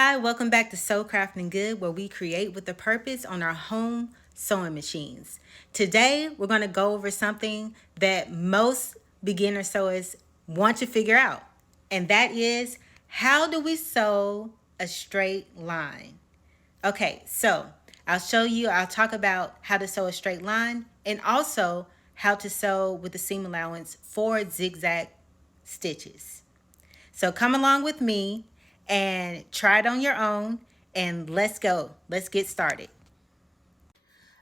Hi, welcome back to Sew Crafting Good, where we create with a purpose on our home sewing machines. Today, we're going to go over something that most beginner sewers want to figure out, and that is, how do we sew a straight line? Okay, so I'll talk about how to sew a straight line and also how to sew with the seam allowance for zigzag stitches. So come along with me and try it on your own, and let's go. Let's get started.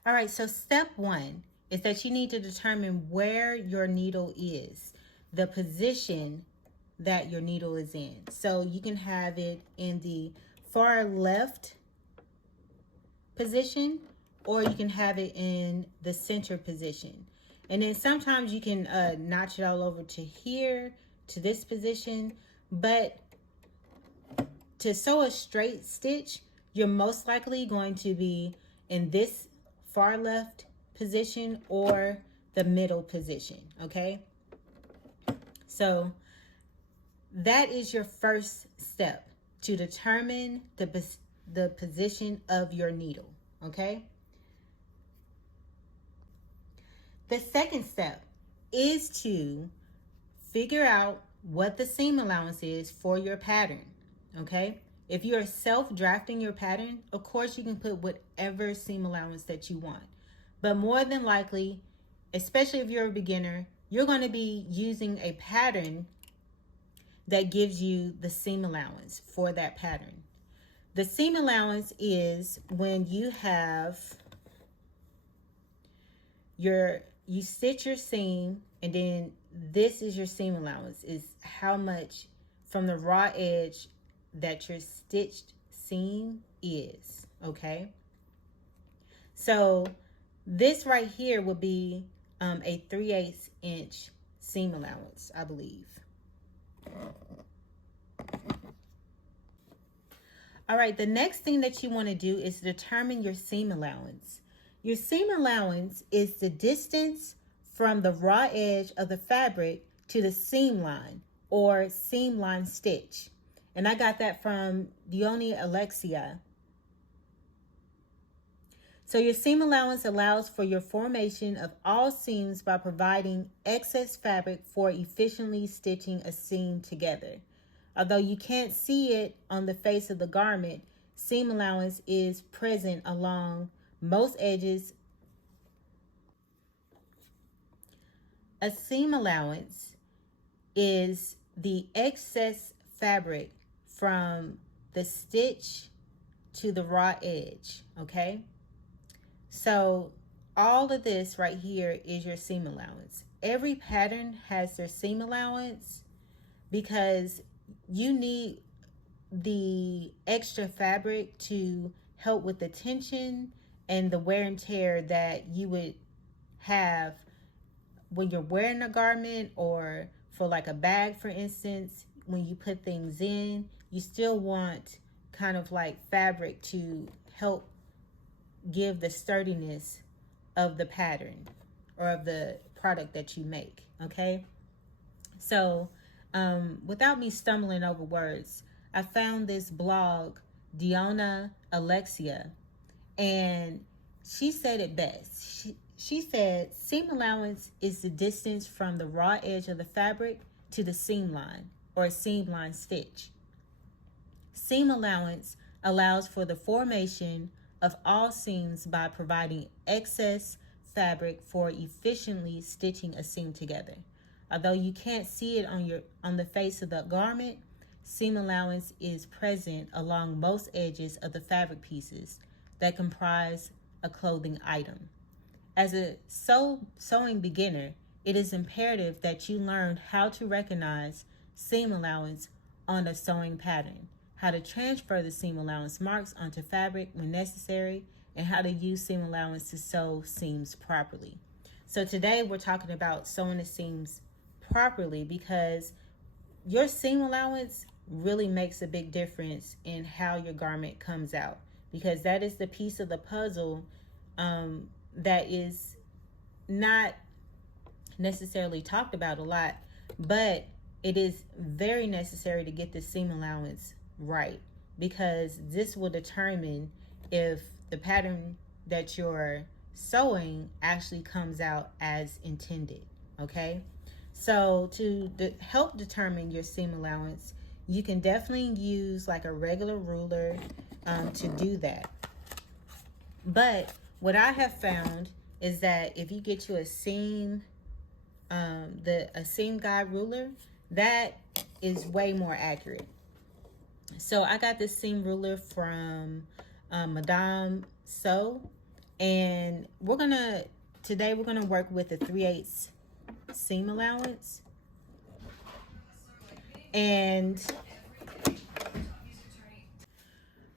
All right, so step one is that you need to determine where your needle is, the position that your needle is in. So you can have it in the far left position, or you can have it in the center position. And then sometimes you can notch it all over to here, to this position. But to sew a straight stitch, you're most likely going to be in this far left position or the middle position, okay? So that is your first step, to determine the position of your needle, okay? The second step is to figure out what the seam allowance is for your pattern, okay? If you're self-drafting your pattern, of course you can put whatever seam allowance that you want. But more than likely, especially if you're a beginner, you're going to be using a pattern that gives you the seam allowance for that pattern. The seam allowance is when you have you stitch your seam, and then this is your seam allowance, is how much from the raw edge that your stitched seam is, okay? So this right here will be a 3/8 inch seam allowance, I believe. All right, the next thing that you want to do is determine your seam allowance. Your seam allowance is the distance from the raw edge of the fabric to the seam line or seam line stitch. And I got that from Dione Alexia. So your seam allowance allows for your formation of all seams by providing excess fabric for efficiently stitching a seam together. Although you can't see it on the face of the garment, seam allowance is present along most edges. A seam allowance is the excess fabric from the stitch to the raw edge, okay? So all of this right here is your seam allowance. Every pattern has their seam allowance because you need the extra fabric to help with the tension and the wear and tear that you would have when you're wearing a garment, or for like a bag, for instance. When you put things in, you still want kind of like fabric to help give the sturdiness of the pattern or of the product that you make, okay? So without me stumbling over words, I found this blog, Diona Alexia, and she said it best. She said, seam allowance is the distance from the raw edge of the fabric to the seam line or seam line stitch. Seam allowance allows for the formation of all seams by providing excess fabric for efficiently stitching a seam together. Although you can't see it on the face of the garment, seam allowance is present along most edges of the fabric pieces that comprise a clothing item. As a sewing beginner, it is imperative that you learn how to recognize seam allowance on a sewing pattern, how to transfer the seam allowance marks onto fabric when necessary, and how to use seam allowance to sew seams properly. So today we're talking about sewing the seams properly, because your seam allowance really makes a big difference in how your garment comes out, because that is the piece of the puzzle that is not necessarily talked about a lot, but it is very necessary to get the seam allowance right, because this will determine if the pattern that you're sewing actually comes out as intended. Okay, so to help determine your seam allowance, you can definitely use like a regular ruler to do that. But what I have found is that if you get you a seam seam guide ruler, that is way more accurate. So I got this seam ruler from Madame Sew, and today we're gonna work with the 3/8 seam allowance. And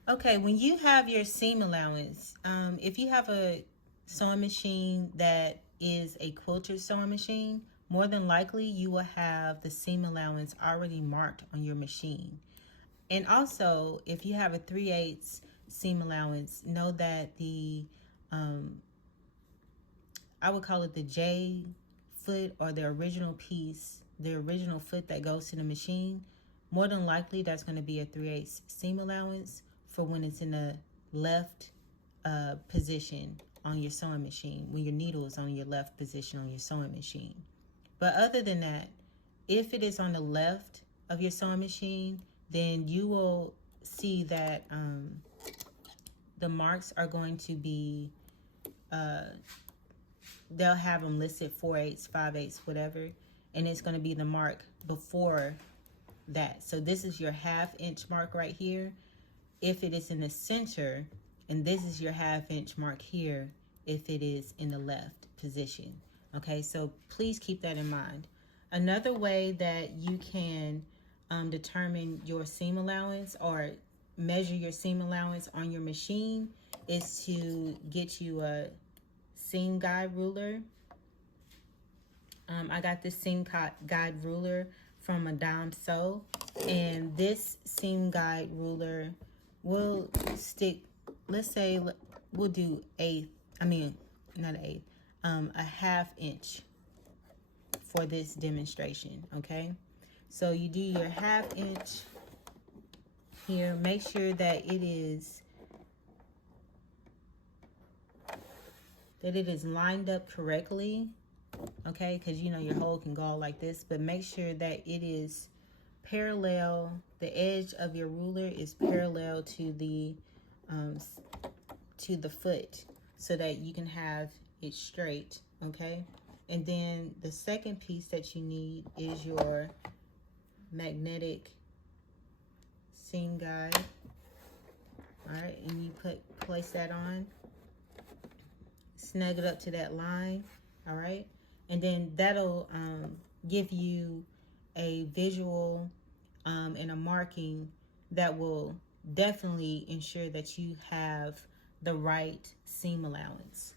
okay, when you have your seam allowance, if you have a sewing machine that is a quilter sewing machine, more than likely you will have the seam allowance already marked on your machine. And also, if you have a 3/8 seam allowance, know that I would call it the J foot, or the original piece, the original foot that goes to the machine. More than likely, that's going to be a 3/8 seam allowance for when it's in the left position on your sewing machine, when your needle is on your left position on your sewing machine. But other than that, if it is on the left of your sewing machine, then you will see that the marks are going to be, they'll have them listed 4/8, 5/8, whatever, and it's going to be the mark before that. So this is your 1/2 inch mark right here if it is in the center, and this is your 1/2 inch mark here if it is in the left position. Okay, so please keep that in mind. Another way that you can determine your seam allowance or measure your seam allowance on your machine is to get you a seam guide ruler. I got this seam guide ruler from Madame Sew, and this seam guide ruler will stick, let's say we'll do not an eighth, a 1/2 inch for this demonstration. Okay, so you do your 1/2 inch here. Make sure that it is lined up correctly. Okay, because you know your hole can go all like this, but make sure that it is parallel. The edge of your ruler is parallel to the foot, so that you can have it straight. Okay, and then the second piece that you need is your magnetic seam guide. All right, and you place that on, snug it up to that line. All right, and then that'll give you a visual and a marking that will definitely ensure that you have the right seam allowance.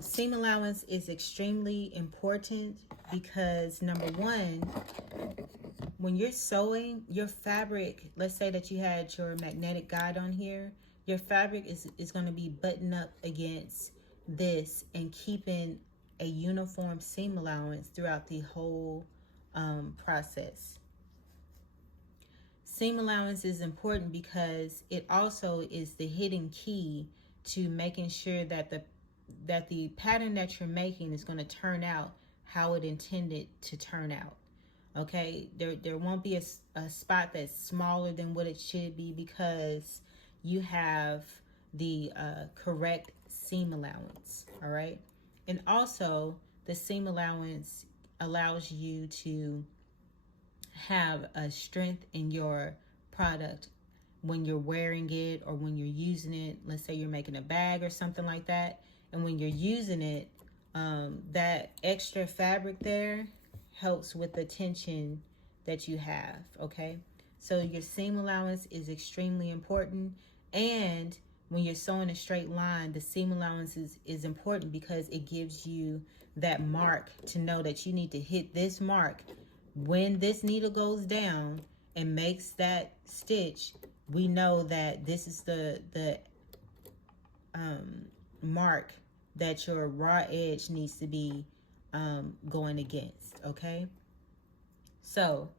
Seam allowance is extremely important because, number one, when you're sewing your fabric, let's say that you had your magnetic guide on here, your fabric is going to be buttoned up against this and keeping a uniform seam allowance throughout the whole process. Seam allowance is important because it also is the hidden key to making sure that the pattern that you're making is going to turn out how it intended to turn out. Okay, there won't be a spot that's smaller than what it should be because you have the correct seam allowance. All right, and also the seam allowance allows you to have a strength in your product when you're wearing it or when you're using it. Let's say you're making a bag or something like that, and when you're using it, that extra fabric there helps with the tension that you have. Okay, so your seam allowance is extremely important, and when you're sewing a straight line, the seam allowance is important because it gives you that mark to know that you need to hit this mark. When this needle goes down and makes that stitch, we know that this is the mark that your raw edge needs to be going against. Okay, so